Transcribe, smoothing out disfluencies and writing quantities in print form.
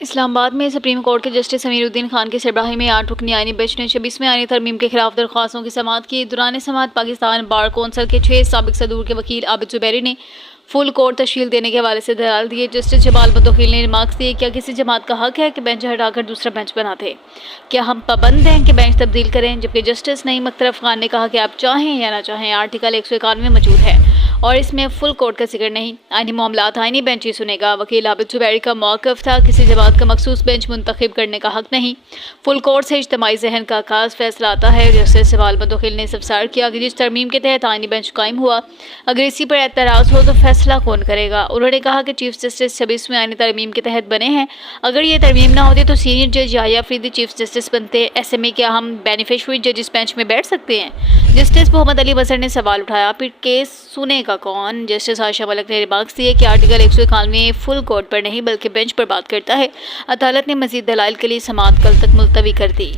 इस्लामाबाद में supreme court के justice Amiruddin Khan की सरबराही में 8 रुकनी आईनी बेंच ने 26वें आईनी तरमीम के खिलाफ दरख्वास्तों की समाअत की। दौरान समाअत पाकिस्तान बार कौंसिल के 6 साबिक सदूर के वकील आबिद जुबैरी ने फुल कोर्ट तश्कील देने के हवाले से दलाल दिए। जस्टिस जमाल बदोखील ने रिमार्क्स दिए, क्या किसी जमात का हक है कि बेंच हटाकर दूसरा बेंच बनाते? क्या हम पाबंद हैं कि बेंच तब्दील करें? जबकि जस्टिस नईम अख्तर खान ने कहा कि आप चाहें या ना चाहें आर्टिकल 191 मौजूद है और इसमें फुल कोर्ट का जिक्र नहीं। आईनी मामलात आईनी बेंच ही सुनेगा। वकील आबिद जुबैरी का मौक़िफ़ था, किसी जमात का मखसूस बेंच मुंतखब करने का हक नहीं। फुल कोर्ट से इज्तिमाई ज़हन का खास फैसला आता है। जस्टिस जमाल बदोखील ने इस्तफसार किया कि जिस तरमीम के तहत आईनी बेंच कायम हुआ, अगर इसी पर एतराज़ हो तो फैसला कौन करेगा? उन्होंने कहा कि चीफ जस्टिस 26वें आईनी तरमीम के तहत बने हैं। अगर ये तरमीम ना होती तो सीनियर जज याहिया अफरीदी चीफ जस्टिस बनते। ऐसे में क्या हम बेनिफिशरी जजिस बेंच में बैठ सकते हैं? जस्टिस मोहम्मद अली मजहर ने सवाल उठाया, फिर केस सुनेगा कौन? जस्टिस आयशा मलिक ने रिमार्क्स दिए कि आर्टिकल 191 फुल कोर्ट पर नहीं बल्कि बेंच पर बात करता है। अदालत ने मजीद दलाइल के लिए समाअत कल तक मुलतवी कर दी।